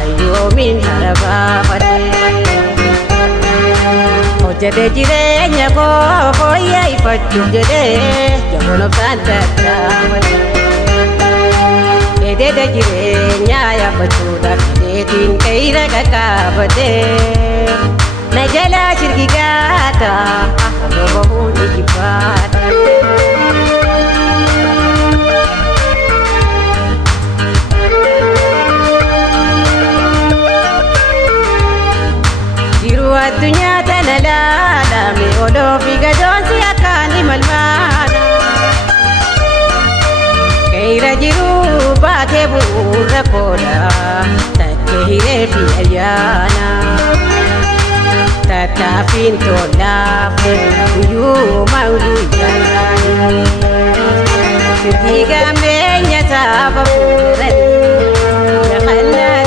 ayyoomiin harabaafate hojjete jireenya koo fooyyeffachuuf jedhee jaboon obsaan tattaafate edeeda jireenyaa yaabbachuudhaaf hidheetiin qe'ira qaqqaabate na jalaa shirgigaata akka bahuun ijibbaata addunyaa tana laalame odoofi gadoonsi akkaan imalmaana qe'ira jiruu baatee bu'uura koodha takkee hireefi ayyaana tattaaffiin tollaafne guyyuumaan guyyaadhaani sirrii gammeenya saaba fuudhanii yakannaa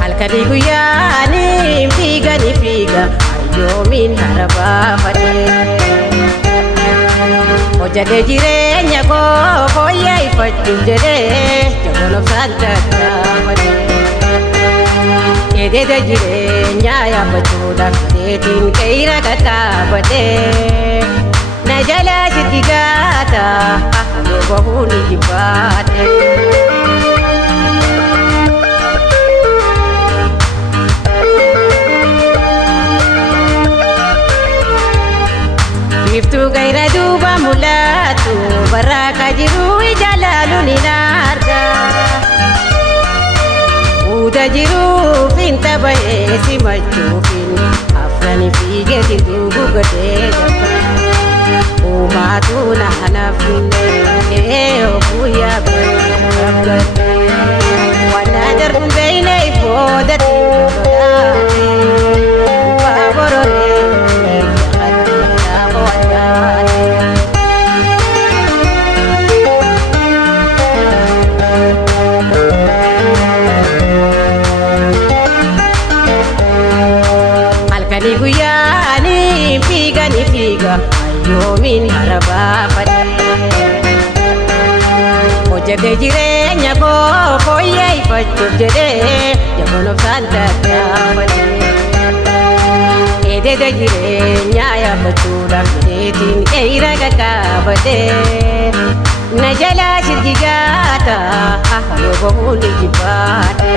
halkanii guyyaanii fiiganii fiiga ayyoomiin harabaafate hojjete jireenya koo fooyyeffachuuf jedhee jaboon obsaan tattaafate edeeda jireenyaa yaabbachuudhaaf hidheetiin qe'ira qaqqaabate na jalaa shirgigaata akka bahuun ijibbaate iftuu qe'ira duuba mul'atu barraaqaa jiru ija laaluun hin arga uta jiruufin tapha'ee simachuufin afrani fiigee tirtuu gugatee gabaa uumaatu naanaafne ofuyyaa abgatee wanna darbuun beeyne ifoodatti lolaate gubbaa bororee halkanii guyyaanii fiiganii fiiga ayyoomiin harabaafate hojjete jireenya koo fooyyeffachuuf jedhee jaboon obsaan tattaafate edeeda jireenyaa yaabbachuudhaaf hidheetiin qe'ira qaqqaabate na jalaa shirgigaata akka bahuun ijibbaate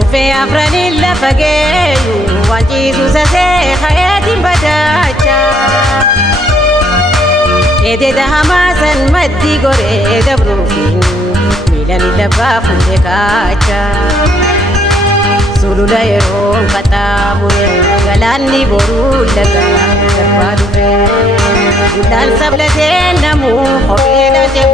ufee afraniin lafa geeyu waan ciisu sasee hayeetiin badaacha edeeda hamaasan maddii goree dabruufin miilani labbaa fuudhee kaacha sulula yeroon qaxxaamure galaanni boruu lagaa darbaa dhufe guddaan sablatee namuu kophee lafee